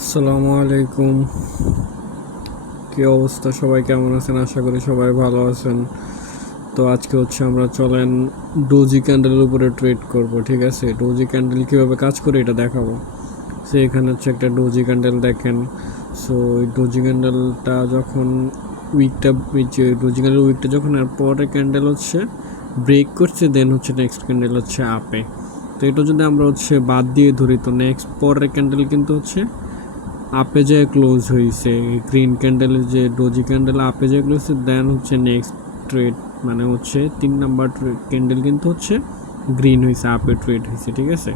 আসসালামু আলাইকুম। কি অবস্থা? সবাই কেমন আছেন? আশা করি সবাই ভালো আছেন। তো আজকে হচ্ছে আমরা চলেন ডোজি ক্যান্ডেলের উপরে ট্রেড করব, ঠিক আছে? ডোজি ক্যান্ডেল কীভাবে কাজ করে এটা দেখাবো। সে এখানে হচ্ছে একটা ডোজি ক্যান্ডেল দেখেন। সো এই ডোজি ক্যান্ডেলটা যখন উইকটা ডোজি ক্যান্ডেল উইকটা যখন আর পরে ক্যান্ডেল হচ্ছে ব্রেক করছে দেন হচ্ছে নেক্সট ক্যান্ডেল হচ্ছে আপে তো এটা যদি আমরা হচ্ছে বাদ দিয়ে ধরি, তো নেক্সট পরের ক্যান্ডেল কিন্তু হচ্ছে আপে যে ক্লোজ হয়েছে গ্রিন ক্যান্ডেলের যে ডোজি ক্যান্ডেল আপে যে ক্লোজ হয়েছে দেন হচ্ছে নেক্সট ট্রেড মানে হচ্ছে তিন নাম্বার ক্যান্ডেল কিন্তু হচ্ছে গ্রিন হয়েছে আপে ট্রেড হয়েছে ঠিক আছে?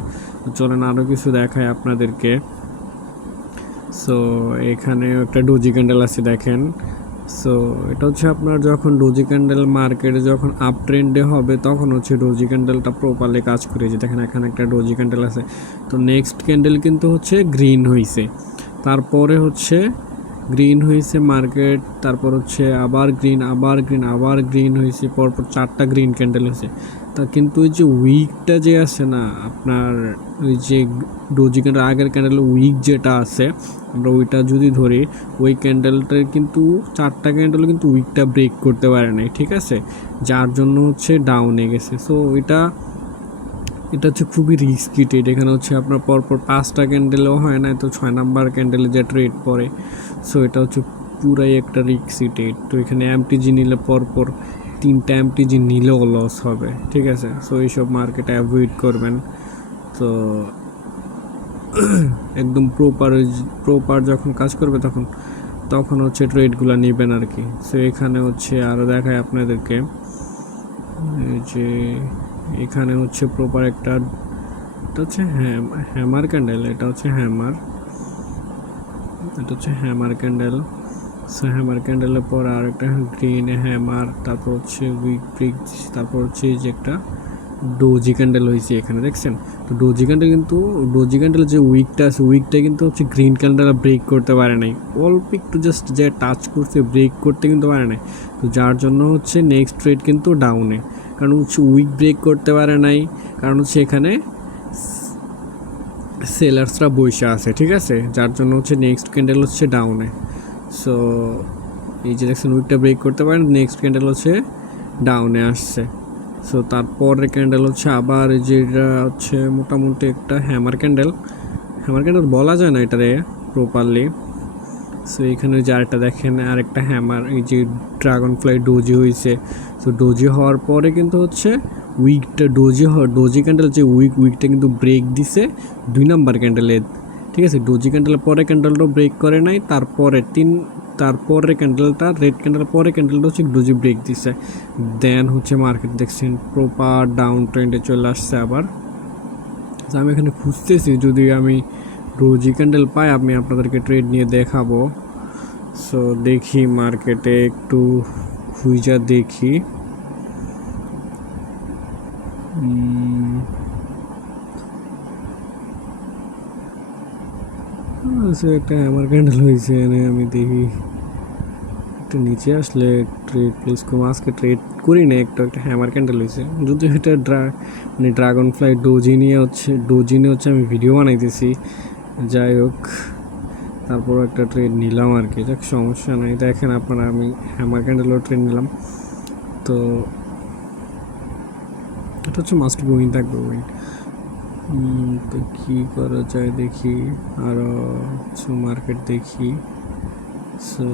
চলেন আরও কিছু দেখায় আপনাদেরকে। সো এখানে একটা ডোজি ক্যান্ডেল আছে, দেখেন। সো এটা হচ্ছে আপনার যখন ডোজি ক্যান্ডেল মার্কেটে যখন আপ ট্রেন্ডে হবে, তখন হচ্ছে ডোজি ক্যান্ডেলটা প্রপারলি কাজ করে। দেখেন, এখানে একটা ডোজি ক্যান্ডেল আছে। তো নেক্সট ক্যান্ডেল কিন্তু হচ্ছে গ্রিন হয়েছে তারপরে হচ্ছে গ্রিন হয়েছে মার্কেট, তারপর হচ্ছে আবার গ্রিন আবার গ্রিন আবার গ্রিন হয়েছে, পরপর চারটা গ্রিন ক্যান্ডেল হয়েছে। তা কিন্তু ওই যে উইকটা যে আছে না, আপনার ওই যে ডোজি ক্যান্ডেল আগের ক্যান্ডেল উইক যেটা আছে, আমরা ওইটা যদি ধরি, ওই ক্যান্ডেলটার কিন্তু চারটা ক্যান্ডেল কিন্তু উইকটা ব্রেক করতে পারে নাই ঠিক আছে? যার জন্য হচ্ছে ডাউনে গেছে। সো ওইটা এটা হচ্ছে খুবই রিস্কি ট্রেড এখানে হচ্ছে আপনার পরপর পাঁচটা ক্যান্ডেলও হয় না তো ছয় নাম্বার ক্যান্ডেলে যে ট্রেড পড়ে। সো এটা হচ্ছে পুরাই একটা রিক্সি ট্রেড তো এখানে এমটিজি নিলে পরপর তিনটা এমটিজি নিলেও লস হবে, ঠিক আছে? সো এইসব মার্কেটে অ্যাভয়েড করবেন। তো একদম প্রপার প্রপার যখন কাজ করবে তখন তখন হচ্ছে ট্রেডগুলো নেবেন আর কি। সো এখানে হচ্ছে আরও দেখায় আপনাদেরকে। এই যে এখানে হচ্ছে প্রপার একটা, এটা হচ্ছে হ্যামার ক্যান্ডেল এটা হচ্ছে হ্যামার এটা হচ্ছে হ্যামার ক্যান্ডেল সো হ্যামার ক্যান্ডেলের পর আর একটা গ্রিন হ্যামার তারপর হচ্ছে উইক ব্রিক তারপর হচ্ছে যে একটা ডোজি ক্যান্ডেল হয়েছে এখানে, দেখছেন? তো ডোজি ক্যান্ডেল কিন্তু ডোজি ক্যান্ডেল যে উইকটা আছে উইকটা কিন্তু হচ্ছে গ্রিন ক্যান্ডেল ব্রেক করতে পারে নাই। অল্প একটু জাস্ট যে টাচ করছে ব্রেক করতে কিন্তু পারে নাই। তো যার জন্য হচ্ছে নেক্সট ট্রেড কিন্তু ডাউনে কারণ হচ্ছে উইক ব্রেক করতে পারে নাই, কারণ হচ্ছে এখানে সেলার্সরা বৈশা আছে, ঠিক আছে? যার জন্য হচ্ছে নেক্সট ক্যান্ডেল হচ্ছে ডাউনে সো এই যে দেখছেন উইকটা ব্রেক করতে পারেন নেক্সট ক্যান্ডেল হচ্ছে ডাউনে আসছে। সো তারপরের ক্যান্ডেল হচ্ছে আবার যেটা হচ্ছে মোটামুটি একটা হ্যামার ক্যান্ডেল হ্যামার ক্যান্ডেল বলা যায় না এটারে প্রপারলি সো এখানে যে আরেকটা দেখেন, আরেকটা হ্যামার এই যে ড্রাগন ফ্লাই ডোজি হয়েছে সো ডোজি হওয়ার পরে কিন্তু হচ্ছে উইকটা ডোজি ডোজি ক্যান্ডেল যে উইক উইকটা কিন্তু ব্রেক দিছে দুই নাম্বার ক্যান্ডেলে ঠিক আছে? ডোজি ক্যান্ডেলের পরে ক্যান্ডেলটাও ব্রেক করে নাই, তারপরে তিন, তারপরে ক্যান্ডেলটা রেড ক্যান্ডেলের পরে ক্যান্ডেলটা হচ্ছে ডোজি ব্রেক দিছে। দেন হচ্ছে মার্কেট দেখছেন প্রপার ডাউন ট্রেন্ডে চলে আসছে আবার। তো আমি এখানে খুঁজতেছি, যদি আমি রোজি ক্যান্ডেল পাই, আমি আপনাদেরকে ট্রেড নিয়ে দেখাবো। সো দেখি মার্কেটে একটু খুঁজা দেখি। একটা আমার ক্যান্ডেল হয়েছে, এনে আমি দেখি। একটু নিচে আসলে ট্রেড প্লিজ কম। আজকে ট্রেড করি না একটু, একটা হ্যামার ক্যান্ডেল হয়েছে। যদি এটা ড্রা মানে ড্রাগন ফ্লাই ডোজি নিয়ে হচ্ছে ডোজি নিয়ে হচ্ছে আমি ভিডিও বানাইতেছি। যাই হোক তারপর একটা ট্রেড নিলাম আর কি। যাক, সমস্যা নাই। দেখেন আপনারা, আমি হ্যামার ক্যান্ডেলও ট্রেড নিলাম। তো এটা হচ্ছে মাস্ট গোয়িং থাকবে উইন তো কী করা যায় দেখি। আরও কিছু মার্কেট দেখি। সো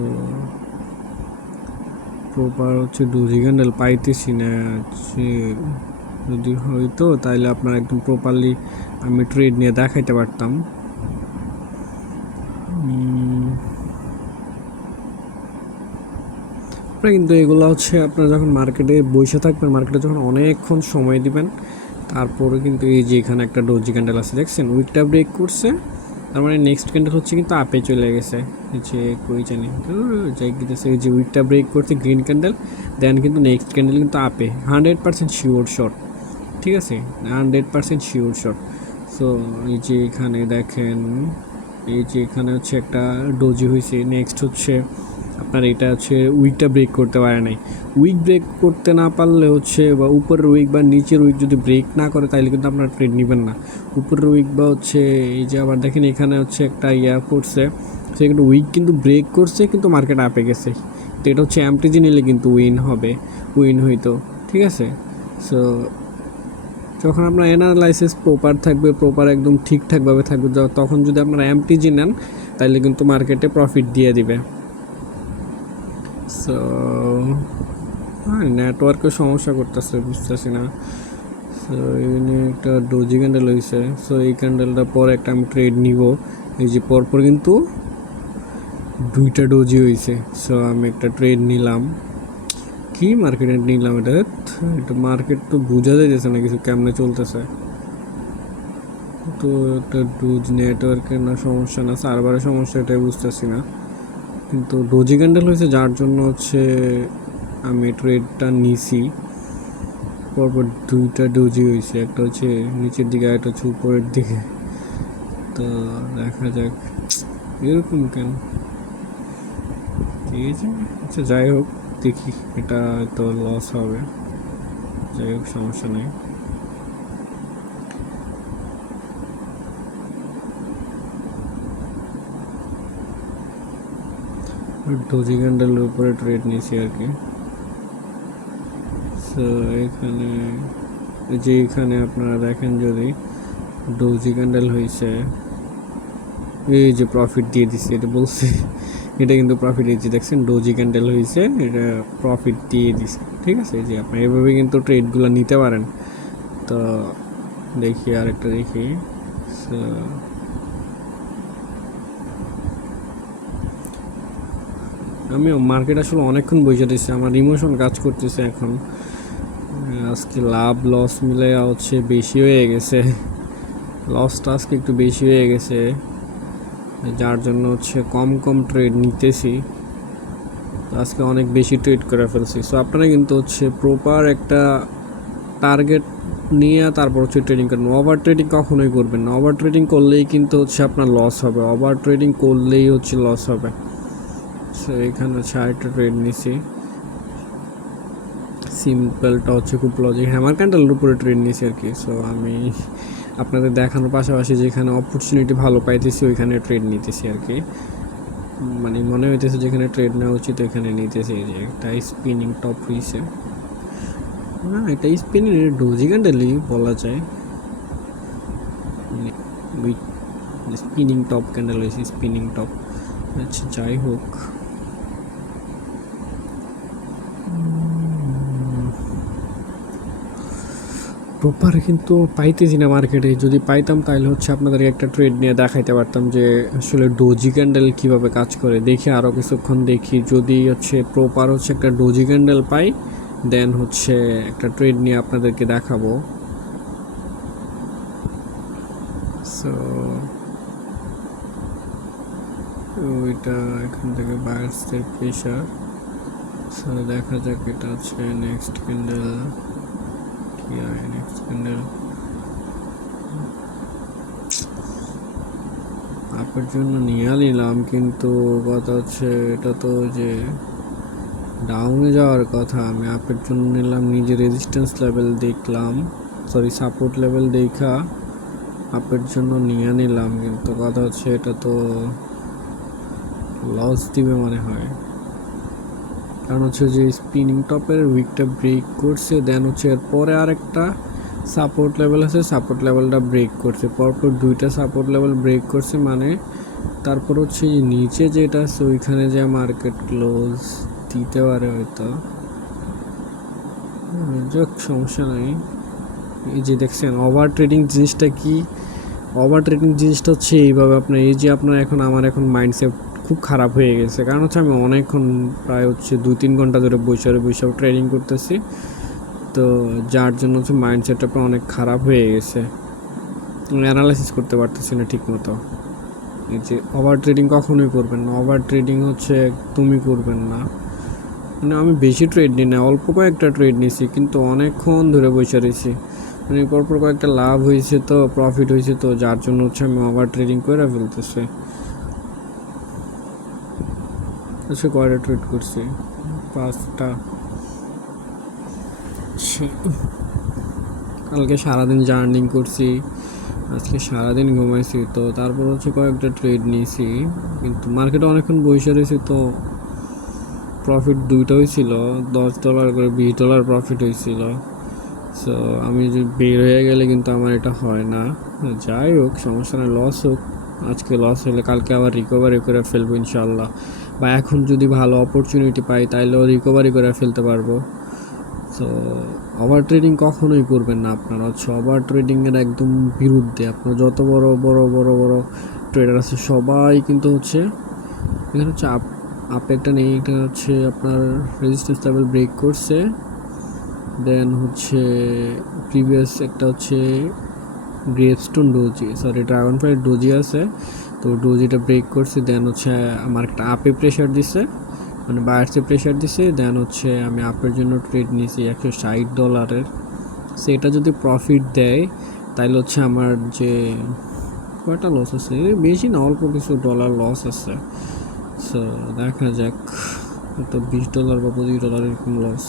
প্রপার হচ্ছে ডোজি ক্যান্ডেল পাইতেছি না যদি হয়তো তাহলে আপনার একদম প্রপারলি আমি ট্রেড নিয়ে দেখাইতে পারতাম। আপনারা কিন্তু এগুলো হচ্ছে আপনারা যখন মার্কেটে বসে থাকবেন, মার্কেটে যখন অনেকক্ষণ সময় দিবেন, তারপরে কিন্তু এই যে এখানে একটা ডোজি ক্যান্ডেল আছে, দেখছেন? উইকটা ব্রেক করছে, তার মানে নেক্সট ক্যান্ডেল হচ্ছে কিন্তু আপে চলে গেছে। যে কই জানি, যাই গেছে যে উইকটা ব্রেক করছে গ্রিন ক্যান্ডেল দেন কিন্তু নেক্সট ক্যান্ডেল কিন্তু আপে হান্ড্রেড পার্সেন্ট শিওর শট ঠিক আছে? Hundred percent sure shot so এই যে এখানে দেখেন, এই যে এখানে হচ্ছে একটা ডোজি হয়েছে নেক্সট হচ্ছে আপনার এটা হচ্ছে উইকটা ব্রেক করতে পারে নাই। উইক ব্রেক করতে না পারলে হচ্ছে বা উপরের উইক বা নিচের উইক যদি ব্রেক না করে, তাহলে কিন্তু আপনার ট্রেড নেবেন না। উপরের উইক বা হচ্ছে এই যে আবার দেখেন এখানে হচ্ছে একটা ইয়া করছে, সে কিন্তু উইক কিন্তু ব্রেক করছে, কিন্তু মার্কেট আপে গেছে। তো এটা হচ্ছে এমটিজি নিলে কিন্তু উইন হবে উইন হইতো, ঠিক আছে? সো যখন আপনার অ্যানালাইসিস প্রপার থাকবে প্রপার একদম ঠিকঠাকভাবে থাকবে তখন যদি আপনারা এমটিজি নেন, তাহলে কিন্তু মার্কেটে প্রফিট দিয়ে দিবে। সো হ্যাঁ নেটওয়ার্কের সমস্যা করতেছে, বুঝতেছি না। সো এখানে একটা ডোজি ক্যান্ডেল হয়েছে সো এই ক্যান্ডেলটা পর একটা আমি ট্রেড নিব। এই যে পরপর কিন্তু দুইটা ডোজি হয়েছে সো আমি একটা ট্রেড নিলাম। কি মার্কেটে নিলাম এটা? এটা মার্কেট তো বোঝা যাইতেছে না কিছু কেমনে চলতেছে। তো, একটা ডোজ নেটওয়ার্কের না সমস্যা না সার্ভারের সমস্যা এটাই বুঝতেছি না। কিন্তু ডোজি ক্যান্ডেল হয়েছে, যার জন্য হচ্ছে আমি ট্রেডটা নিছি। পরপর দুইটা ডোজি হয়েছে, একটা হচ্ছে নিচের দিকে একটা হচ্ছে উপরের দিকে। তো দেখা যাক, এরকম কেন? ঠিক আছে আচ্ছা যাই হোক, দেখি এটা তো লস হবে। যাই হোক, সমস্যা নেই। ডোজি ক্যান্ডেলের উপরে ট্রেড নিয়েছি আর কি। সো এখানে যে এখানে আপনারা দেখেন যদি ডোজি ক্যান্ডেল হয়েছে এই যে প্রফিট দিয়ে দিচ্ছে এটা বলছে এটা কিন্তু প্রফিট দিচ্ছে দেখছেন ডোজি ক্যান্ডেল হয়েছে এটা প্রফিট দিয়ে দিছে ঠিক আছে? যে আপনি এভাবে কিন্তু ট্রেডগুলো নিতে পারেন। তো দেখি আরেকটা দেখি। So, আমিও মার্কেট আসলে অনেকক্ষণ বসে দিচ্ছি আমার ইমোশন কাজ করতেছে এখন। আজকে লাভ লস মিলে হচ্ছে বেশি হয়ে গেছে। লসটা আজকে একটু বেশি হয়ে গেছে, যার জন্য হচ্ছে কম কম ট্রেড নিতেছি। আজকে অনেক বেশি ট্রেড করে ফেলছি। সো আপনারা কিন্তু হচ্ছে প্রপার একটা টার্গেট নিয়ে তারপর হচ্ছে ট্রেডিং করবেন। ওভার ট্রেডিং কখনোই করবেন না। ওভার ট্রেডিং করলেই কিন্তু হচ্ছে আপনার লস হবে। ওভার ট্রেডিং করলেই হচ্ছে লস হবে। সো এখানে হচ্ছে আরেকটা ট্রেড নিছি। সিম্পলটা হচ্ছে খুব লজিক হ্যামার ক্যান্ডেলের উপরে ট্রেড নিছি আর কি। সো আমি আপনাদের দেখানোর পাশাপাশি যেখানে অপরচুনিটি ভালো পাইতেছি, ওইখানে ট্রেড নিতেছি আর কি। মানে মনে হইতেছে যেখানে ট্রেড নেওয়া উচিত, ওইখানে নিতেছি। যে একটা স্পিনিং টপ হয়েছে না, এটা স্পিনিং ডোজি ক্যান্ডেলই বলা যায়। স্পিনিং টপ ক্যান্ডেল হয়েছে স্পিনিং টপ আচ্ছা যাই হোক। প্রপার কিন্তু পাইতেছি না মার্কেটে যদি পাইতাম তাহলে হচ্ছে আপনাদেরকে একটা ট্রেড নিয়ে দেখাইতে পারতাম যে আসলে ডোজি ক্যান্ডেল কীভাবে কাজ করে। দেখি আরও কিছুক্ষণ দেখি। যদি হচ্ছে প্রপার হচ্ছে একটা ডোজি ক্যান্ডেল পাই দেন হচ্ছে একটা ট্রেড নিয়ে আপনাদেরকে দেখাবো। সো ওইটা এখান থেকে বায়ার্সদের প্রেশার সো দেখা যাক এটা হচ্ছে নেক্সট ক্যান্ডেল হয় নেক্সট ক্যান্ডেল আপের জন্য নিয়ে নিলাম, কিন্তু কথা হচ্ছে এটা তো যে ডাউনে যাওয়ার কথা। আমি আপের জন্য নিলাম, নিজে রেজিস্ট্যান্স লেভেল দেখলাম সরি সাপোর্ট লেভেল দেখা আপের জন্য নিয়ে নিলাম, কিন্তু কথা হচ্ছে এটা তো লস দিবে মনে হয়। কারণ হচ্ছে যে স্পিনিং টপের উইকটা ব্রেক করছে দেন হচ্ছে এরপরে আরেকটা সাপোর্ট লেভেল আছে সাপোর্ট লেভেলটা ব্রেক করছে। পরপর দুইটা সাপোর্ট লেভেল ব্রেক করছে মানে তারপর হচ্ছে নিচে যেটা আছে, ওইখানে যে মার্কেট ক্লোজ দিতে পারে হয়তো। যাক, সমস্যা নাই। এই যে দেখছেন ওভার ট্রেডিং জিনিসটা কি? ওভার ট্রেডিং জিনিসটা হচ্ছে এইভাবে আপনার, এই যে আপনার এখন, আমার এখন মাইন্ডসেট খুব খারাপ হয়ে গেছে। কারণ হচ্ছে আমি অনেকক্ষণ প্রায় হচ্ছে দু তিন ঘণ্টা ধরে বসে বসে ট্রেডিং করতেছি। তো যার জন্য হচ্ছে মাইন্ডসেটটা প্রায় অনেক খারাপ হয়ে গেছে। অ্যানালাইসিস করতে পারতেছি না ঠিক মতো এই যে ওভার ট্রেডিং কখনোই করবেন না। ওভার ট্রেডিং হচ্ছে একদমই করবেন না। মানে আমি বেশি ট্রেড নিই না, অল্প কয়েকটা ট্রেড নিছি, কিন্তু অনেকক্ষণ ধরে বসে রয়েছি। মানে পরপর কয়েকটা লাভ হয়েছে তো প্রফিট হয়েছে তো, যার জন্য হচ্ছে আমি ওভার ট্রেডিং করে ফেলতেছি। আজকে কয়টা ট্রেড করছি, পাঁচটা। কালকে সারাদিন জার্নিং করছি, আজকে সারাদিন ঘুমাইছি তো, তারপর হচ্ছে কয়েকটা ট্রেড নিয়েছি, কিন্তু মার্কেটে অনেকক্ষণ বসে রয়েছি তো প্রফিট দুইটা হয়েছিল দশ ডলার করে বিশ ডলার প্রফিট হয়েছিল। সো আমি যে বের হয়ে গেলে কিন্তু আমার এটা হয় না। যাই হোক, সমস্যা নেই লস হোক, আজকে লস হলে কালকে আবার রিকভারি করে ফেলব ইনশাল্লাহ বা এখন যদি ভালো অপরচুনিটি পাই তাইলেও রিকভারি করে ফেলতে পারব। তো ওভার ট্রেডিং কখনোই করবেন না আপনারা হচ্ছে ওভার ট্রেডিংয়ের একদম বিরুদ্ধে। আপনার যত বড় বড় বড় বড় ট্রেডার আছে, সবাই কিন্তু হচ্ছে, এখানে হচ্ছে আপ আপ একটা নেই এটা হচ্ছে আপনার রেজিস্ট্যান্স লেভেল ব্রেক করছে। দেন হচ্ছে প্রিভিয়াস একটা হচ্ছে gravestone doji sorry dragon flight doji আছে। তো ডোজিটা ব্রেক করছে দেন হচ্ছে আমার একটা আপে প্রেশার দিছে মানে বায়ার্সে প্রেশার দিছে দেন হচ্ছে আমি আপের জন্য ট্রেড নিয়েছি একশো ষাট ডলারের সেটা যদি প্রফিট দেয় তাহলে হচ্ছে আমার যে কয়টা লস আছে? বেশি না, অল্প কিছু ডলার লস আছে। সো দেখা যাক তো বিশ ডলার বা পঁচিশ ডলার এরকম লস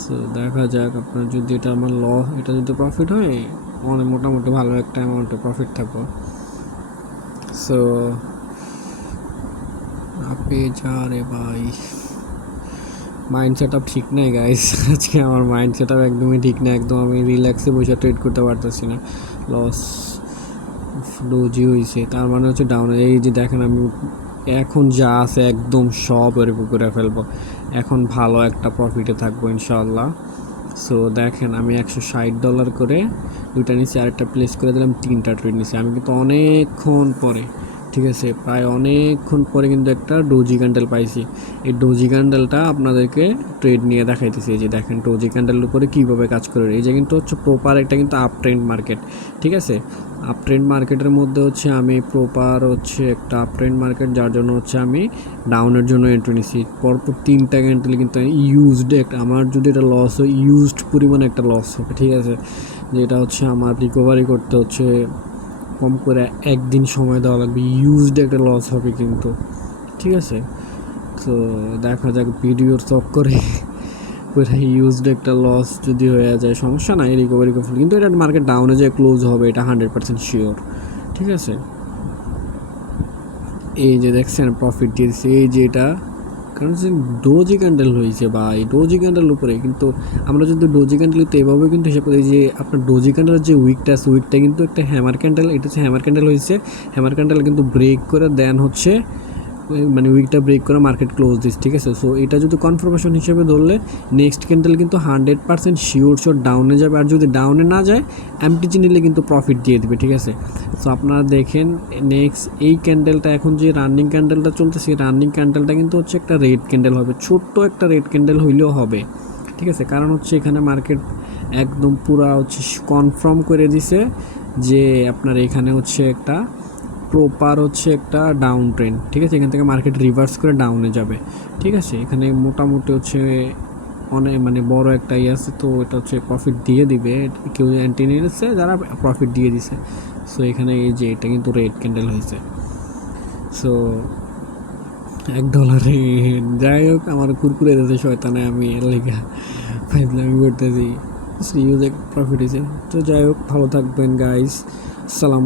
সো দেখা যাক, আপনার যদি এটা আমার ল, এটা যদি প্রফিট হয় অনেক মোটামুটি ভালো একটা অ্যামাউন্টে প্রফিট থাকব। সো আপে যা রে ভাই। মাইন্ড সেট ঠিক নাই গাইস আজকে আমার মাইন্ড সেট একদমই ঠিক না একদম আমি রিল্যাক্সে বসে ট্রেড করতে পারতেছি না। লস ডোজি হয়েছে তার মানে হচ্ছে ডাউন এই যে দেখেন আমি এখন যা আছে একদম সব এরকম করে ফেলব। এখন ভালো একটা প্রফিটে থাকব ইনশাল্লাহ সো দেখেন আমি একশো ষাট ডলার করে দুইটা নিচে আরেকটা প্লেস করে দিলাম, তিনটা ট্রেড নিচে আমি কিন্তু অনেকক্ষণ পরে, ঠিক আছে? প্রায় অনেকক্ষণ পরে কিন্তু একটা ডোজি ক্যান্ডেল পাইছি। এই ডোজি ক্যান্ডেলটা আপনাদেরকে ট্রেড নিয়ে দেখাইতেছি। এই যে দেখেন ডোজি ক্যান্ডেলের উপরে কীভাবে কাজ করে। এই যে কিন্তু হচ্ছে প্রপার একটা কিন্তু আপ ট্রেন্ড মার্কেট ঠিক আছে? আপ ট্রেন্ড মার্কেটের মধ্যে হচ্ছে আমি প্রপার হচ্ছে একটা আপ ট্রেন্ড মার্কেট যার জন্য হচ্ছে আমি ডাউনের জন্য এন্ট্রি নিছি। পরপর তিনটা ক্যান্ডেল কিন্তু ইউজড একটা, আমার যদি এটা লস হয় ইউজড পরিমাণে একটা লস হবে, ঠিক আছে? যেটা হচ্ছে আমার রিকভারি করতে হচ্ছে কম করে একদিন সময় দেওয়া লাগবে ইউজড একটা লস হবে কিন্তু, ঠিক আছে? তো দেখা যাক ভিডিওর চক করে পুরো ইউজড একটা লস যদি হয়ে যায়, সমস্যা নাই রিকভারি করে কিন্তু এটা মার্কেট ডাউনে যে ক্লোজ হবে, এটা হান্ড্রেড পার্সেন্ট শিওর ঠিক আছে? এই যে দেখছেন প্রফিট দিয়েছে, এই যে এটা, কারণ যে ডোজি ক্যান্ডেল হয়েছে বা এই ডোজি ক্যান্ডেল উপরে, কিন্তু আমরা যদি ডোজি ক্যান্ডেল তো এভাবে কিন্তু হিসাব করি যে, আপনার ডোজি ক্যান্ডেলের যে উইকটা আছে উইকটা কিন্তু একটা হ্যামার ক্যান্ডেল এটা হচ্ছে হ্যামার ক্যান্ডেল হয়েছে হ্যামার ক্যান্ডেল কিন্তু ব্রেক করে দেন হচ্ছে মানে উইকটা ব্রেক করে মার্কেট ক্লোজ দিস, ঠিক আছে? সো এটা যদি কনফার্মেশন হিসেবে ধরলে নেক্সট ক্যান্ডেল কিন্তু হান্ড্রেড পার্সেন্ট শিওর শিওর ডাউনে যাবে। আর যদি ডাউনে না যায় এমটিজি নিলে কিন্তু প্রফিট দিয়ে দিবে, ঠিক আছে? সো আপনারা দেখেন নেক্সট এই ক্যান্ডেলটা এখন যে রানিং ক্যান্ডেলটা চলতেছে রানিং ক্যান্ডেলটা কিন্তু হচ্ছে একটা রেড ক্যান্ডেল হবে। ছোট্ট একটা রেড ক্যান্ডেল হইলেও হবে, ঠিক আছে? কারণ হচ্ছে এখানে মার্কেট একদম পুরা হচ্ছে কনফার্ম করে দিছে যে আপনার এখানে হচ্ছে একটা প্রপার হচ্ছে একটা ডাউন ট্রেন্ড ঠিক আছে? এখান থেকে মার্কেট রিভার্স করে ডাউনে যাবে, ঠিক আছে? এখানে মোটামুটি হচ্ছে অনেক মানে বড় একটা ইয়ে আছে, তো এটা হচ্ছে প্রফিট দিয়ে দিবে। কেউ অ্যান্টি নিয়েছে যারা প্রফিট দিয়ে দিছে। সো এখানে এই যে এটা কিন্তু রেড ক্যান্ডেল হয়েছে। সো এক ডলারে যাই হোক, আমার কুরকুরে দিতে শয়তানে, আমি লেগে ফাইজলামি করতেছি। ইউজ প্রফিট হয়েছে। তো যাই হোক, ভালো থাকবেন গাইস সালাম